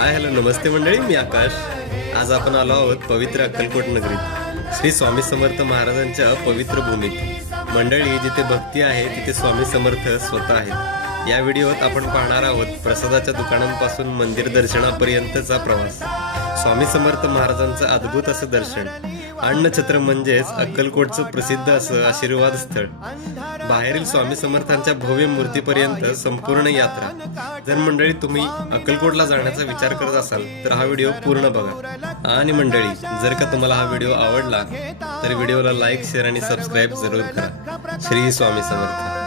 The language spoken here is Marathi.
हाय हॅलो नमस्ते मंडळी मी आकाश. आज आपण आलो आहोत पवित्र अक्कलकोट नगरीत. श्री स्वामी समर्थ महाराजांच्या पवित्र भूमीत. मंडळी जिथे भक्ती आहे तिथे स्वामी समर्थ स्वतः आहेत. या व्हिडिओत आपण पाहणार आहोत प्रसादाच्या दुकानांपासून मंदिर दर्शनापर्यंतचा प्रवास. स्वामी समर्थ महाराजांचं अद्भुत असं दर्शन. अन्नछत्र म्हणजेच अक्कलकोटचं प्रसिद्ध असं आशीर्वाद स्थळ बाहेरील स्वामी समर्थांच्या भव्य मूर्तीपर्यंत संपूर्ण यात्रा. जर मंडळी तुम्ही अक्कलकोटला जाण्याचा विचार करत असाल तर हा व्हिडिओ पूर्ण बघा. आणि मंडळी जर का तुम्हाला हा व्हिडिओ आवडला तर व्हिडिओला लाईक शेअर आणि सबस्क्राईब जरूर करा. श्री स्वामी समर्थ.